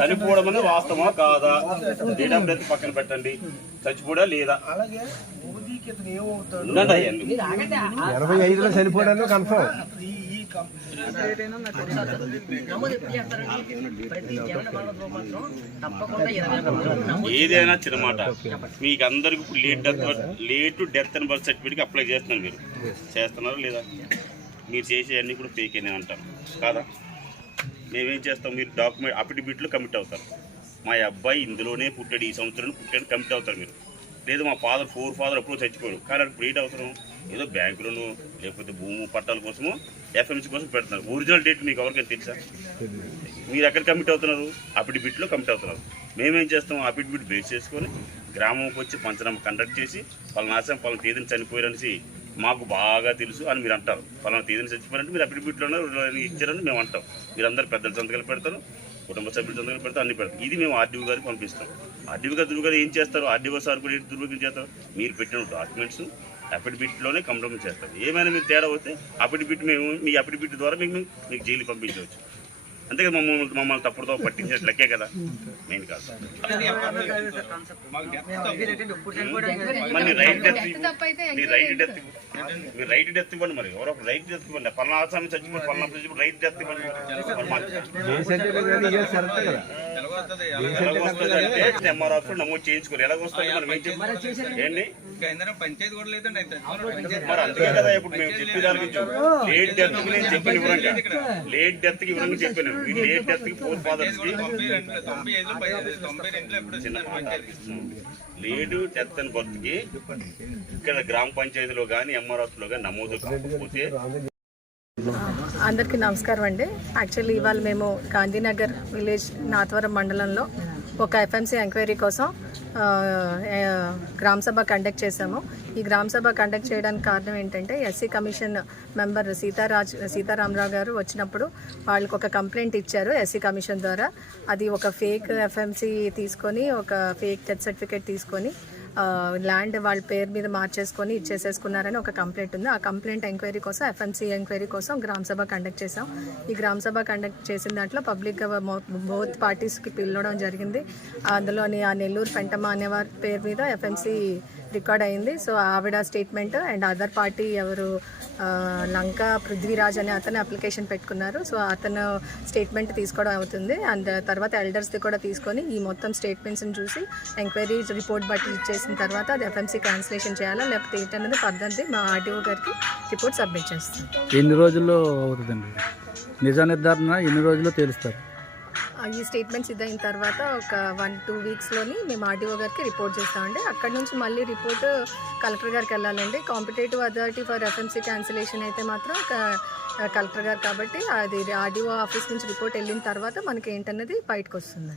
చనిపోవడం అనేది వాస్తవమా కాదా? డేట్ ఆఫ్ డెత్ పక్కన పెట్టండి, చచ్చిపోడా లేదా? 85లో చనిపోవడానికి కన్ఫర్మ్. ఏదైనా చిన్నమాట మీకు అందరికి లేట్ డెత్ అండ్ బర్త్ సర్టిఫికేట్కి అప్లై చేస్తున్నారు. మీరు చేస్తున్నారా లేదా? మీరు చేసేవన్నీ కూడా ఫేక్ అని అంటారు కాదా? మేమేం చేస్తాం, మీరు డాక్యుమెంట్ అఫిడవిట్లో కమిట్ అవుతారు. మా అబ్బాయి ఇందులోనే పుట్టాడు, ఈ సంవత్సరం పుట్టాడు కమిట్ అవుతారు మీరు. లేదు మా ఫాదర్ ఎప్పుడో చచ్చిపోయారు, కానీ అప్పుడు డేట్ అవసరం ఏదో బ్యాంకులను లేకపోతే భూమి పట్టాల కోసము ఎఫ్ఎంసీ కోసం పెడుతున్నారు. ఒరిజినల్ డేట్ మీకు ఎవరికైనా తెలుసా? మీరు ఎక్కడ కమిట్ అవుతున్నారు? అఫిడవిట్లో కమిట్ అవుతున్నారు. మేమేం చేస్తాం, అఫిడవిట్ బేస్ చేసుకొని గ్రామంకి వచ్చి పంచనామా కండక్ట్ చేసి పలానా తేదీని చనిపోయారనేసి మాకు బాగా తెలుసు అని మీరు అంటారు. పలానా తేదీని చచ్చిపోయారంటే మీరు అఫిడవిట్లోనే ఇచ్చారని మేము అంటాం. మీరు అందరు పెద్దల సంతకాలు పెడతారు, కుటుంబ సభ్యుల సంతకాలు పెడతారు, అన్ని పెడతారు. ఇది మేము ఆర్డీఓ గారికి పంపిస్తాం. ఆర్డీఓ గారు ఏం చేస్తారు? ఆర్డీఓ సార్ కూడా ఏంటి దుర్వినియోగం చేస్తారు? మీరు పెట్టిన డాక్యుమెంట్స్ అఫిడవిట్లోనే కంప్రమైజ్ చేస్తారు. ఏమైనా మీరు తేడా వస్తే అఫిడవిట్ మీ అఫిడవిట్ ద్వారా మీకు జైలు పంపించవచ్చు. అంతేగా మమ్మల్ని తప్పుడుతో పట్టించినట్టు లెక్కే కదా, మెయిన్ కాదు. మరి రైట్ డెత్ ఇవ్వండి. మరి ఎవరో రైట్ డెత్ ఇవ్వండి. పలానా ఆసామి చచ్చిపోయి పలానా రైట్ డెత్ ఇవ్వండి. ఎంఆర్ఆఫ్ నమోదు చేసుకోవాలి. ఎలాగొస్తుంది మనం ఏం చెప్పండి ఏంటి? మరి అందుకే కదా ఇప్పుడు మేము చెప్పేదానికి లేట్ డెత్ కి నేను చెప్పిన వివరంగా, లేట్ డెత్ కి వివరంగా చెప్పాను. లేట్ డెత్ కి 4 ఫాదర్స్ కి లేటు డెత్ అండ్ బర్త్ కి ఇక్కడ గ్రామ పంచాయతీలో కానీ ఎంఆర్ఆఫ్ లో కానీ నమోదు కాకపోతే. అందరికీ నమస్కారం అండి. యాక్చువల్లీ ఇవాళ మేము గాంధీనగర్ విలేజ్ నాతవరం మండలంలో ఒక ఎఫ్ఎంసీ ఎంక్వైరీ కోసం గ్రామసభ కండక్ట్ చేశాము. ఈ గ్రామసభ కండక్ట్ చేయడానికి కారణం ఏంటంటే ఎస్సీ కమిషన్ మెంబర్ సీతారామరావు గారు వచ్చినప్పుడు వాళ్ళకి ఒక కంప్లైంట్ ఇచ్చారు ఎస్సీ కమిషన్ ద్వారా. అది ఒక ఫేక్ ఎఫ్ఎంసీ తీసుకొని, ఒక ఫేక్ డెత్ సర్టిఫికేట్ తీసుకొని ల్యాండ్ వాళ్ళ పేరు మీద మార్చేసుకొని ఇచ్చేసేసుకున్నారని ఒక కంప్లైంట్ ఉంది. ఆ కంప్లైంట్ ఎంక్వైరీ కోసం, ఎఫ్ఎంసీ ఎంక్వైరీ కోసం గ్రామసభ కండక్ట్ చేసాం. ఈ గ్రామసభ కండక్ట్ చేసిన దాంట్లో పబ్లిక్గా బోత్ పార్టీస్కి పిలవడం జరిగింది. అందులోని ఆ నెల్లూరు పెంటమ్మ అనేవారి పేరు మీద ఎఫ్ఎంసీ రికార్డ్ అయింది. సో ఆవిడ స్టేట్మెంట్ అండ్ అదర్ పార్టీ ఎవరు లంకా పృథ్వీరాజ్ అనే అతను అప్లికేషన్ పెట్టుకున్నారు. సో అతను స్టేట్మెంట్ తీసుకోవడం అవుతుంది. అండ్ తర్వాత ఎల్డర్స్ది కూడా తీసుకొని ఈ మొత్తం స్టేట్మెంట్స్ని చూసి ఎంక్వైరీ రిపోర్ట్ బట్టి ఇచ్చేసిన తర్వాత అది ఎఫ్ఎంసీ క్యాన్సిలేషన్ చేయాలా లేకపోతే ఏంటనేది ఫర్దర్ది మా ఆర్డీఓ గారికి రిపోర్ట్ సబ్మిట్ చేస్తాం. ఎన్ని రోజుల్లో అవుతుందండి నిజ నిర్ధారణ? ఎన్ని రోజుల్లో తెలుస్తారు? ఈ స్టేట్మెంట్స్ ఇదైన తర్వాత ఒక 1-2 వీక్స్లోని మేము ఆర్డీఓ గారికి రిపోర్ట్ చేస్తామండి. అక్కడ నుంచి మళ్ళీ రిపోర్ట్ కలెక్టర్ గారికి వెళ్ళాలండి. Competitive authority for FMC cancellation అయితే మాత్రం కలెక్టర్ గారు, కాబట్టి అది ఆర్డీఓ ఆఫీస్ నుంచి రిపోర్ట్ వెళ్ళిన తర్వాత మనకి ఏంటన్నది బయటకు వస్తుంది.